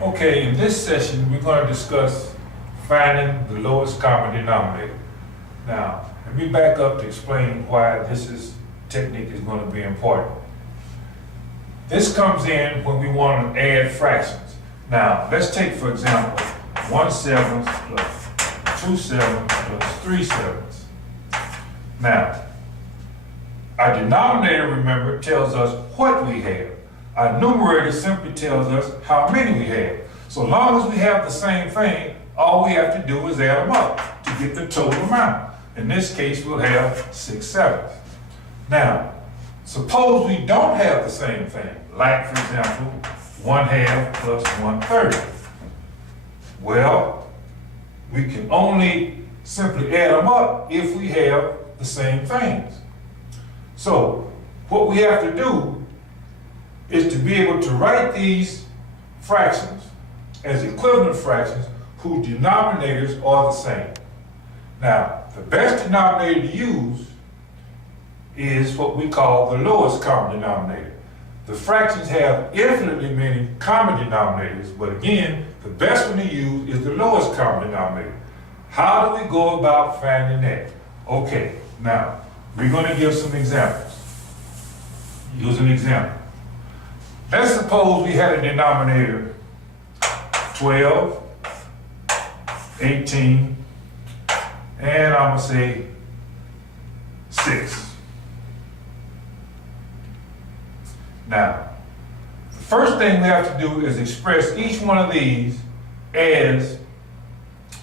Okay, in this session, we're going to discuss finding the lowest common denominator. Now, let me back up to explain why technique is going to be important. This comes in when we want to add fractions. Now, let's take, for example, 1/7 plus 2/7 plus 3/7. Now, our denominator, remember, tells us what we have. Our numerator simply tells us how many we have. So long as we have the same thing, all we have to do is add them up to get the total amount. In this case, we'll have 6/7. Now, suppose we don't have the same thing, like, for example, 1/2 plus 1/3. Well, we can only simply add them up if we have the same things. So, what we have to do is to be able to write these fractions as equivalent fractions whose denominators are the same. Now, the best denominator to use is what we call the lowest common denominator. The fractions have infinitely many common denominators, but again, the best one to use is the lowest common denominator. How do we go about finding that? Okay, now, we're going to give some examples. Use an example. Let's suppose we had a denominator 12, 18, and I'm going to say 6. Now, the first thing we have to do is express each one of these as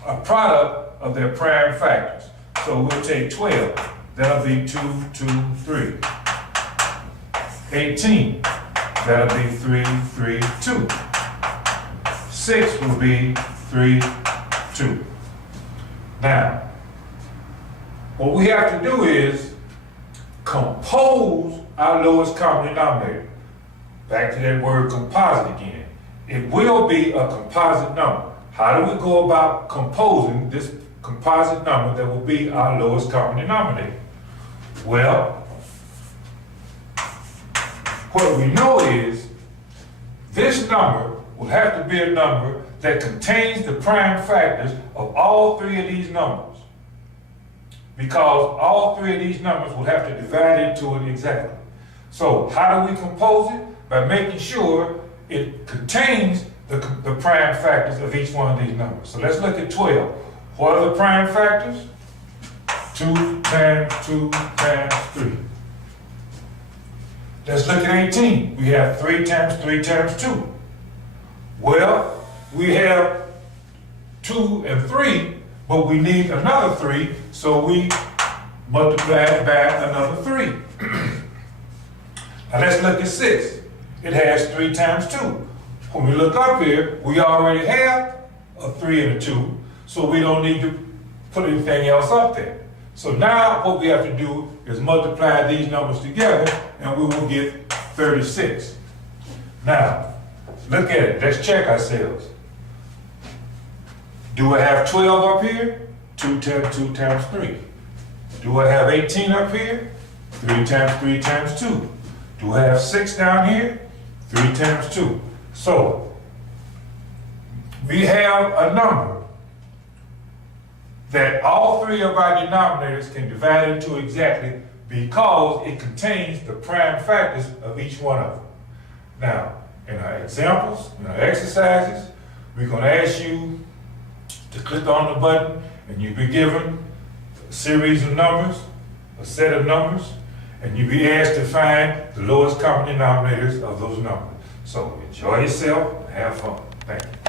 a product of their prime factors. So we'll take 12, that'll be 2, 2, 3. 18, that'll be 3, 3, 2. 6 will be 3, 2. Now, what we have to do is compose our lowest common denominator. Back to that word composite again. It will be a composite number. How do we go about composing this composite number that will be our lowest common denominator? Well, what we know is this number will have to be a number that contains the prime factors of all three of these numbers, because all three of these numbers will have to divide into it exactly. So how do we compose it? By making sure it contains the prime factors of each one of these numbers. So let's look at 12. What are the prime factors? 2 times 2 times 3. Let's look at 18. We have 3 times 3 times 2. Well, we have 2 and 3, but we need another 3, so we multiply it by another 3. Now let's look at 6. It has 3 times 2. When we look up here, we already have a 3 and a 2, so we don't need to put anything else up there. So now what we have to do is multiply these numbers together and we will get 36. Now, look at it. Let's check ourselves. Do I have 12 up here? 2 times 2 times 3. Do I have 18 up here? 3 times 3 times 2. Do I have 6 down here? 3 times 2. So, we have a number that all three of our denominators can divide into exactly because it contains the prime factors of each one of them. Now, in our examples, in our exercises, we're going to ask you to click on the button and you'll be given a series of numbers, a set of numbers, and you'll be asked to find the lowest common denominators of those numbers. So enjoy yourself and have fun. Thank you.